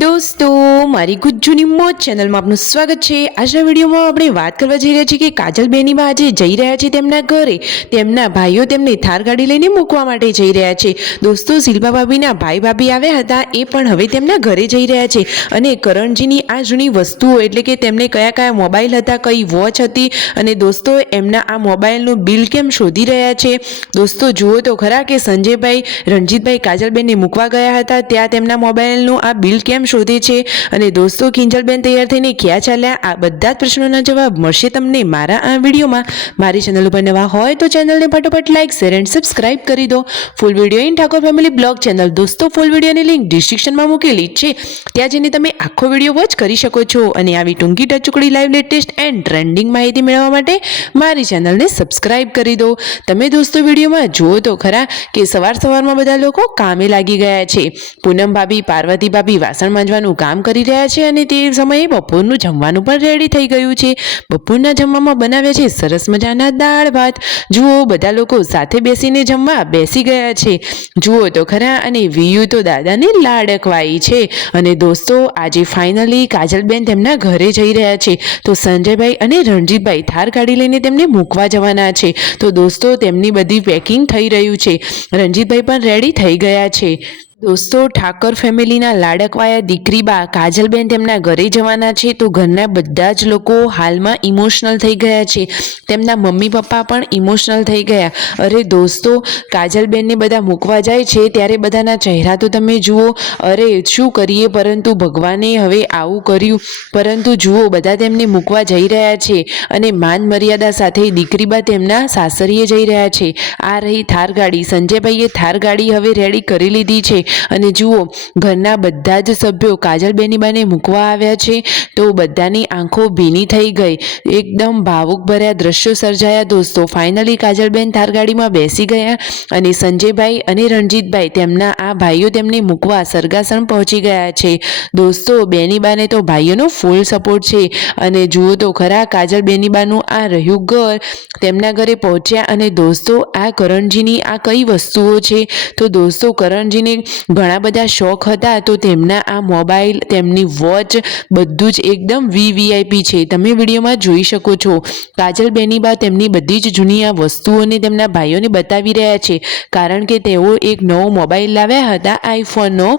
દોસ્તો મારી ગુજ્જુની મોજ ચેનલમાં આપનું સ્વાગત છે। આજના વિડીયોમાં આપણે વાત કરવા જઈ રહ્યા છીએ કે કાજલ બેનીબા આજે જઈ રહ્યા છે તેમના ઘરે। તેમના ભાઈઓ તેમને થાર ગાડી લઈને મૂકવા માટે જઈ રહ્યા છે। દોસ્તો શિલ્પા ભાભીના ભાઈ ભાભી આવ્યા હતા, એ પણ હવે તેમના ઘરે જઈ રહ્યા છે અને કરણજીની આ જૂની વસ્તુઓ એટલે કે તેમને કયા કયા મોબાઈલ હતા, કઈ વોચ હતી અને દોસ્તો એમના આ મોબાઈલનું બિલ કેમ શોધી રહ્યા છે। દોસ્તો જુઓ તો ખરા કે સંજયભાઈ રણજીતભાઈ કાજલબેનને મૂકવા ગયા હતા, ત્યાં તેમના મોબાઈલનું આ બિલ કેમ શોધે છે અને દોસ્તો કિંજલબેન તૈયાર થઈને ક્યાં ચાલ્યા, આ બધા જ પ્રશ્નોના જવાબ મળશે તમને મારા આ વિડીયોમાં। મારી ચેનલ ઉપર નવા હોય તો ચેનલને ફટાફટ લાઈક શેર એન્ડ સબસ્ક્રાઇબ કરી દો। Full video in Thakor family blog channel દોસ્તો ફૂલ વિડીયોની લિંક ડિસ્ક્રિપ્શનમાં મૂકેલી છે, ત્યાં જઈને તમે આખો વિડીયો વોચ કરી શકો છો અને આવી ટૂંકી ટચુકડી લાઈવ લેટેસ્ટ એન્ડ ટ્રેન્ડિંગ માહિતી મેળવવા માટે મારી ચેનલને સબસ્ક્રાઇબ કરી દો। તમે દોસ્તો વિડીયોમાં જુઓ તો ખરા કે સવારમાં બધા લોકો કામે લાગી ગયા છે। પૂનમ ભાભી પાર્વતી ભાભી વાસણ માંજવાનું કામ કરી રહ્યા છે અને તે સમયે બપોરનું જમવાનું પણ રેડી થઈ ગયું છે। બપોરના જમવામાં બનાવ્યા છે સરસ મજાના દાળ ભાત। જુઓ બધા લોકો સાથે બેસીને જમવા બેસી ગયા છે, જુઓ તો ખરા। અને વિયુ તો દાદાને લાડકવાઈ છે અને દોસ્તો આજે ફાઇનલી કાજલબેન તેમના ઘરે જઈ રહ્યા છે, તો સંજયભાઈ અને રણજીતભાઈ થાર ગાડી લઈને તેમને મૂકવા જવાના છે। તો દોસ્તો તેમની બધી પેકિંગ થઈ રહ્યું છે, રણજીતભાઈ પણ રેડી થઈ ગયા છે। દોસ્તો ઠાકર ફેમિલીના લાડકવાયા દીકરી બા કાજલબેન તેમના ઘરે જવાના છે, તો ઘરના બધા જ લોકો હાલમાં ઇમોશનલ થઈ ગયા છે, તેમના મમ્મી પપ્પા પણ ઇમોશનલ થઈ ગયા। અરે દોસ્તો કાજલબેનને બધા મૂકવા જાય છે ત્યારે બધાના ચહેરા તો તમે જુઓ, અરે શું કરીએ પરંતુ ભગવાને હવે આવું કર્યું। પરંતુ જુઓ બધા તેમને મૂકવા જઈ રહ્યા છે અને માન મર્યાદા સાથે દીકરી બા તેમના સાસરીએ જઈ રહ્યા છે। આ રહી થાર ગાડી, સંજયભાઈએ થાર ગાડી હવે રેડી કરી લીધી છે અને જુઓ ઘરના બધા જ સભ્યો કાજલબેનીબાને મૂકવા આવ્યા છે, તો બધાની આંખો ભીની થઈ ગઈ, એકદમ ભાવુક ભર્યા દ્રશ્યો સર્જાયા। દોસ્તો ફાઇનલી કાજલબેન થાર ગાડીમાં બેસી ગયા અને સંજયભાઈ અને રણજીતભાઈ તેમના આ ભાઈઓ તેમને મૂકવા સરગાસણ પહોંચી ગયા છે। દોસ્તો બેનીબાને તો ભાઈઓનો ફૂલ સપોર્ટ છે અને જુઓ તો ખરા કાજલબેનીબાનું આ રહ્યું ઘર, તેમના ઘરે પહોંચ્યા અને દોસ્તો આ કરણજીની આ કઈ વસ્તુઓ છે, તો દોસ્તો કરણજીને ઘણા બધા શોખ હતા, તો તેમના આ મોબાઈલ તેમની વોચ બધું જ એકદમ વીવીઆઈપી છે, તમે વિડીયોમાં જોઈ શકો છો। કાજલબેનીબા તેમની બધી જ જૂની આ વસ્તુઓને તેમના ભાઈઓને બતાવી રહ્યા છે, કારણ કે તેઓ એક નવો મોબાઈલ લાવ્યા હતા આઈફોનનો,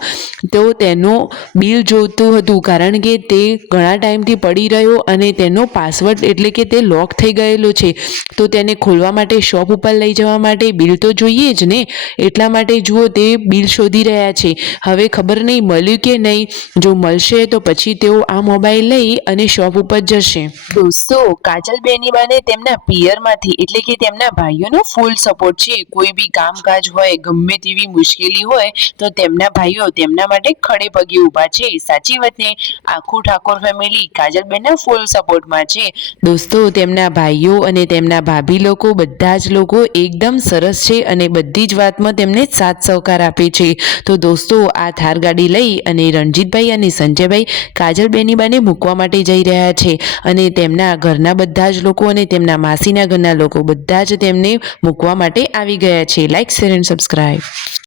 તો તેનું બિલ જોતું હતું કારણ કે તે ઘણા ટાઈમથી પડી રહ્યો અને તેનો પાસવર્ડ એટલે કે તે લોક થઈ ગયેલો છે, તો તેને ખોલવા માટે શોપ ઉપર લઈ જવા માટે બિલ તો જોઈએ જ ને, એટલા માટે જુઓ તે બિલ શોધી રહ્યા છે। હવે ખબર નહીં મળ્યું કે નહીં, જો મળશે તો પછી તેઓ આ મોબાઈલ લઈ અને શોપ ઉપર જશે। દોસ્તો કાજલબેનીબાને તેમના પિયરમાંથી એટલે કે તેમના ભાઈઓનો ફૂલ સપોર્ટ છે, કોઈ બી કામકાજ હોય ગમે તેવી મુશ્કેલી હોય તો તેમના ભાઈઓ તેમના માટે ખડે પગે ઊભા છે। સાચી વાત ને, આખું ઠાકોર ફેમિલી કાજલબેનના ફૂલ સપોર્ટમાં છે। દોસ્તો તેમના ભાઈઓ અને તેમના ભાભી લોકો બધા જ લોકો એકદમ સરસ છે અને બધી જ વાતમાં તેમને સાથ સહકાર આપે છે। તો દોસ્તો આ થાર ગાડી લઈ અને રણજીતભાઈ અને સંજયભાઈ કાજલબેનીબાને મૂકવા માટે જઈ રહ્યા છે અને તેમના ઘરના બધા જ લોકો અને તેમના માસીના ઘરના લોકો બધા જ તેમને મૂકવા માટે આવી ગયા છે। Like share and subscribe.